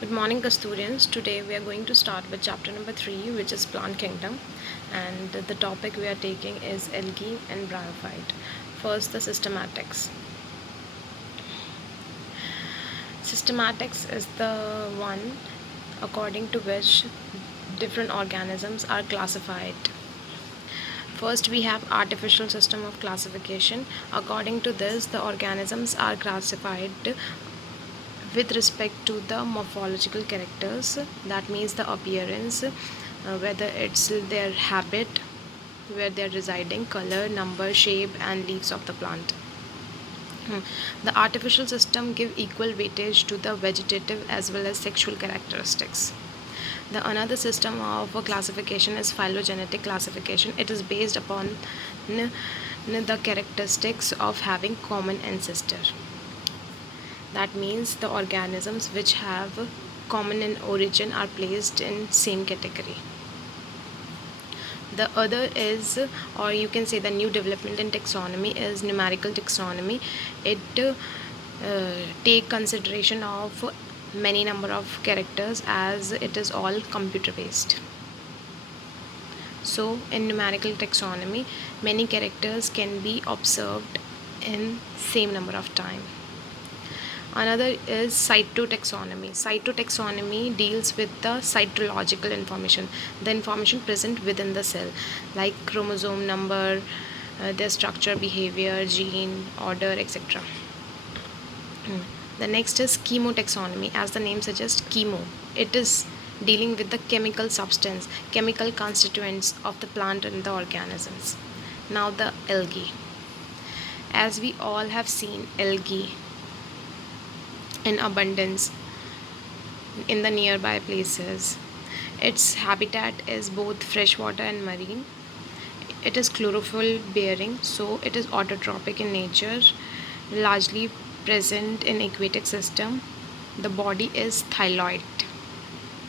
Good morning, custodians. Today we are going to start with chapter number 3, which is Plant Kingdom, and the topic we are taking is algae and bryophyte. First, the systematics. Systematics is the one according to which different organisms are classified. First, we have artificial system of classification. According to this, the organisms are classified with respect to the morphological characters, that means the appearance, whether it's their habit, where they're residing, color, number, shape, and leaves of the plant. The artificial system give equal weightage to the vegetative as well as sexual characteristics. The another system of classification is phylogenetic classification. It is based upon the characteristics of having common ancestor. That means the organisms which have common in origin are placed in same category. The other is, or you can say the new development in taxonomy is numerical taxonomy. It take consideration of many number of characters as it is all computer based. So in numerical taxonomy, many characters can be observed in same number of time. Another is cytotaxonomy. Cytotaxonomy deals with the cytological information, the information present within the cell, like chromosome number, their structure, behavior, gene, order, etc. The next is chemotaxonomy. As the name suggests, chemo. It is dealing with the chemical substance, chemical constituents of the plant and the organisms. Now the algae. As we all have seen algae in abundance in the nearby places. Its habitat is both freshwater and marine. It is chlorophyll bearing, so it is autotrophic in nature, largely present in aquatic system. The body is thylakoid.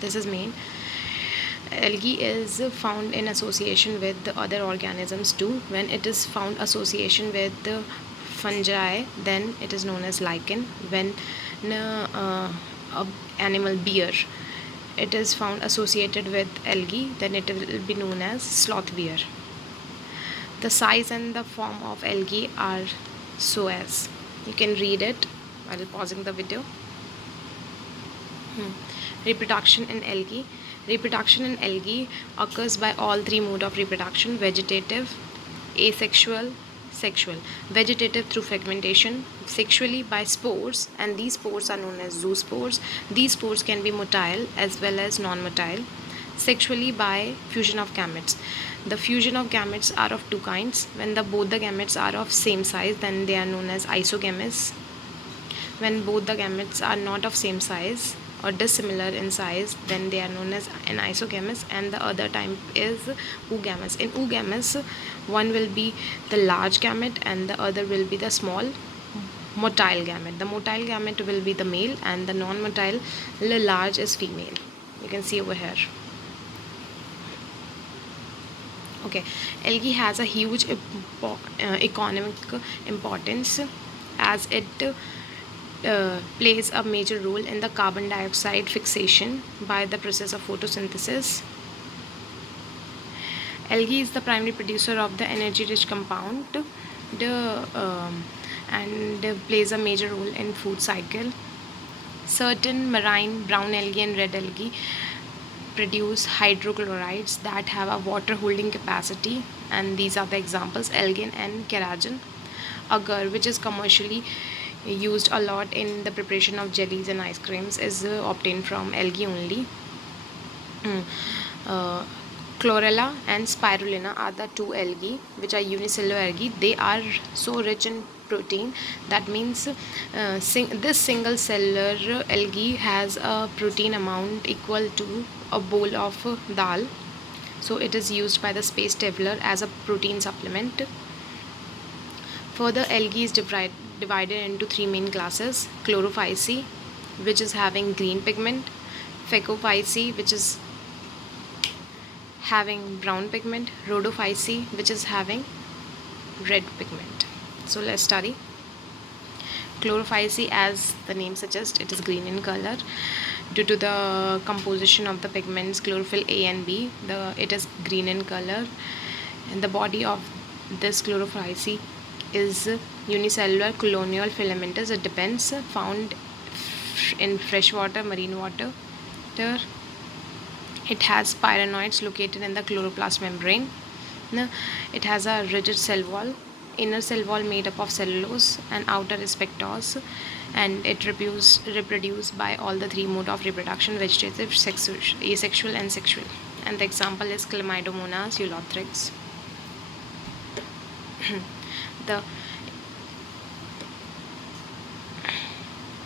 This is main. Algae is found in association with the other organisms too. When it is found association with the fungi, then it is known as lichen. When animal beer, it is found associated with algae, then it will be known as sloth beer. The size and the form of algae are so as you can read it while pausing the video. Reproduction in algae. Reproduction in algae occurs by all three modes of reproduction: vegetative, asexual, sexual. Vegetative through fragmentation, sexually by spores, and these spores are known as zoospores. These spores can be motile as well as non-motile. Sexually by fusion of gametes. The fusion of gametes are of two kinds. When both the gametes are of same size, then they are known as isogametes. When both the gametes are not of same size or dissimilar in size, then they are known as anisogamous, and the other type is oogamous. In oogamous, one will be the large gamete and the other will be the small motile gamete. The motile gamete will be the male and the non-motile large is female. You can see over here. Okay, algae has a huge economic importance as it plays a major role in the carbon dioxide fixation by the process of photosynthesis. Algae is the primary producer of the energy-rich compound and plays a major role in food cycle. Certain marine brown algae and red algae produce hydrochlorides that have a water holding capacity, and these are the examples: algin and keratin. Agar, which is commercially used a lot in the preparation of jellies and ice creams, is obtained from algae only. Chlorella and spirulina are the two algae which are unicellular algae. They are so rich in protein, that means this single cellular algae has a protein amount equal to a bowl of dal, so it is used by the space traveler as a protein supplement. Further, algae is divided into three main classes: chlorophyceae, which is having green pigment; phacocypheae, which is having brown pigment; rhodophyceae, which is having red pigment. So let's study. Chlorophyce, as the name suggests, it is green in color due to the composition of the pigments chlorophyll A and B. It is green in color, and the body of this chlorophyce is unicellular colonial filamentous. It depends, found in freshwater, marine water. It has pyrenoids located in the chloroplast membrane. It has a rigid cell wall, inner cell wall made up of cellulose, and outer is pectose, and it reproduced by all the three mode of reproduction: vegetative, sexual, asexual, and sexual. And the example is Chlamydomonas ulothrix. the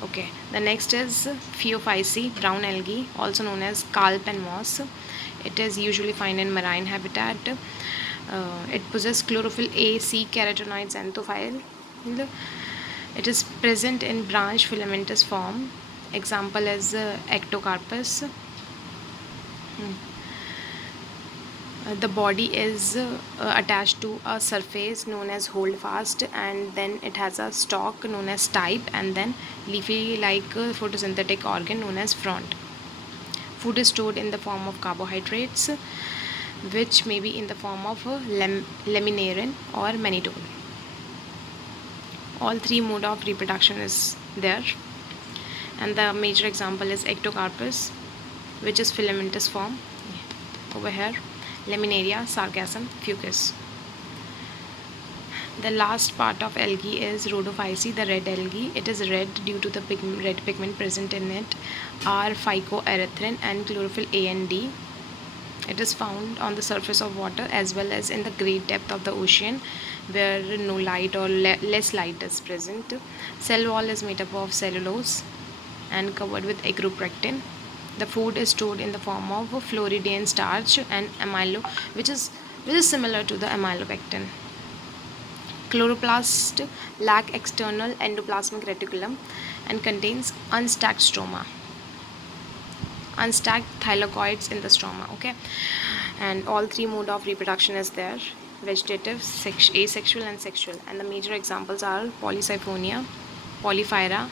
Okay, the next is Phaeophyce, brown algae, also known as carp and moss. It is usually found in marine habitat. It possesses chlorophyll A, C, carotenoids, xanthophyll. It is present in branch filamentous form. Example is Ectocarpus. The body is attached to a surface known as holdfast, and then it has a stalk known as stipe, and then leafy like photosynthetic organ known as frond. Food is stored in the form of carbohydrates, which may be in the form of laminarin or mannitol. All three mode of reproduction is there, and the major example is Ectocarpus, which is filamentous form over here. Laminaria, sargassum, fucus. The last part of algae is Rhodophyce, the red algae. It is red due to the red pigment present in it are phycoerythrin and chlorophyll A and D. It is found on the surface of water as well as in the great depth of the ocean, where no light or less light is present. Cell wall is made up of cellulose and covered with agropectin. The food is stored in the form of Floridian starch and amylo, which is similar to the amylopectin. Chloroplast lack external endoplasmic reticulum and contains unstacked stroma, unstacked thylakoids in the stroma. Okay, and all three mode of reproduction is there: vegetative, asexual, and sexual. And the major examples are Polysiphonia, Polyphyra,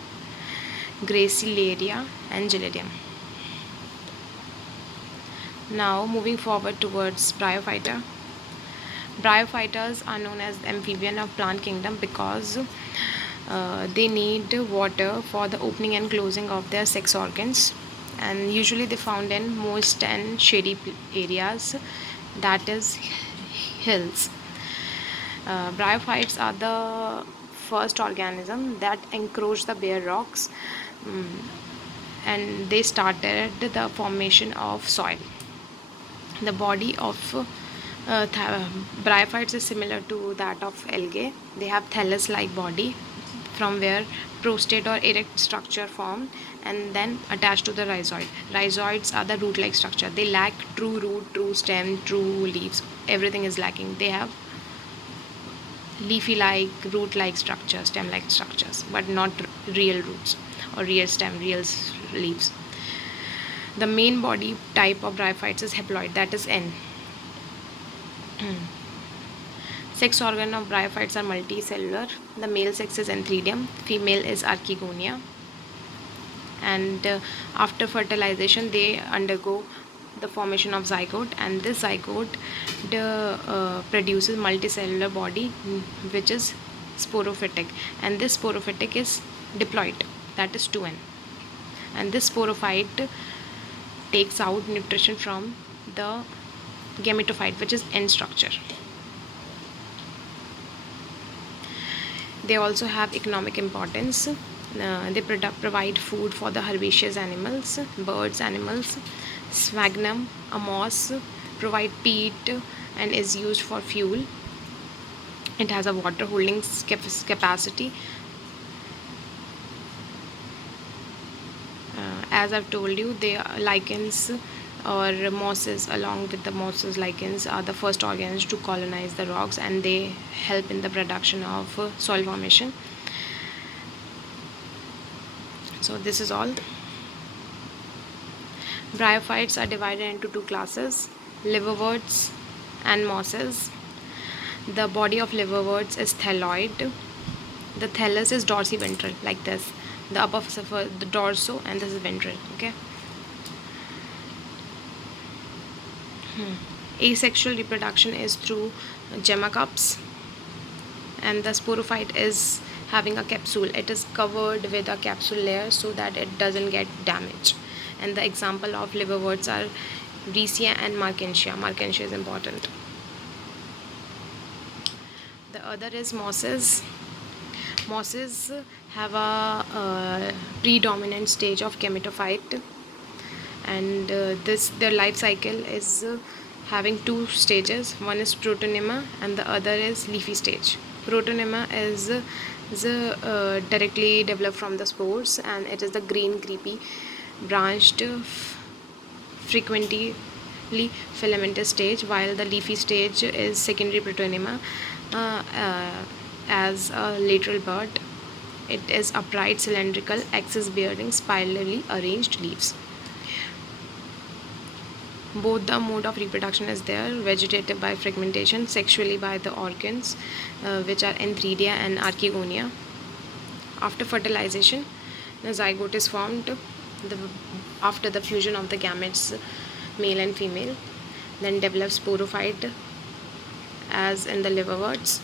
Gracilaria, and Gelidium. Now moving forward towards Bryophyta. Bryophytas are known as the amphibian of plant kingdom because they need water for the opening and closing of their sex organs, and usually they found in moist and shady areas, that is hills. Bryophytes are the first organism that encroached the bare rocks, and they started the formation of soil. The body of bryophytes is similar to that of algae. They have thallus-like body from where prostate or erect structure form and then attached to the rhizoid. Rhizoids are the root-like structure. They lack true root, true stem, true leaves. Everything is lacking. They have leafy-like, root-like structures, stem-like structures, but not real roots or real stem, real leaves. The main body type of bryophytes is haploid, that is N. Sex organ of bryophytes are multicellular. The male sex is Anthridium, female is Archegonia, and after fertilization they undergo the formation of zygote, and this zygote produces multicellular body which is sporophytic, and this sporophytic is diploid, that is 2N, and this sporophyte takes out nutrition from the gametophyte, which is N structure. They also have economic importance. They provide food for the herbaceous animals, birds, animals. Sphagnum, a moss, provide peat and is used for fuel. It has a water holding capacity. As I've told you, they are lichens or mosses. Along with the mosses, lichens are the first organisms to colonize the rocks, and they help in the production of soil formation. So this is all. Bryophytes are divided into two classes: liverworts and mosses. The body of liverworts is thalloid. The thallus is dorsiventral, like this. The upper the dorso, and this is ventral. Okay. Asexual reproduction is through gemma cups, and the sporophyte is having a capsule. It is covered with a capsule layer so that it doesn't get damaged. And the example of liverworts are Riccia and Markensia. Markensia is important. The other is mosses. Mosses have a predominant stage of gametophyte, and this their life cycle is having two stages. One is protonema and the other is leafy stage. Protonema is directly developed from the spores, and it is the green creepy branched frequently filamentous stage, while the leafy stage is secondary protonema. As a lateral bud, it is upright cylindrical axis bearing spirally arranged leaves. Both the mode of reproduction is there: vegetative by fragmentation, sexually by the organs, which are Antheridia and Archegonia. After fertilization, the zygote is formed after the fusion of the gametes, male and female. Then develops sporophyte, as in the liverworts,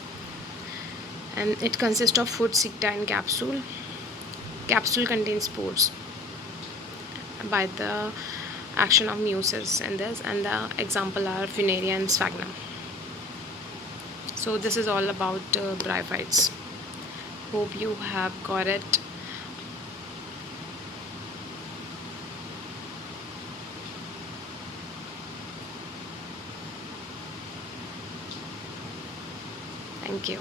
and it consists of foot, secta, and capsule. Capsule contains spores by the action of meiosis in this, and the example are Funaria and Sphagnum. So this is all about bryophytes. Hope you have got it. Thank you.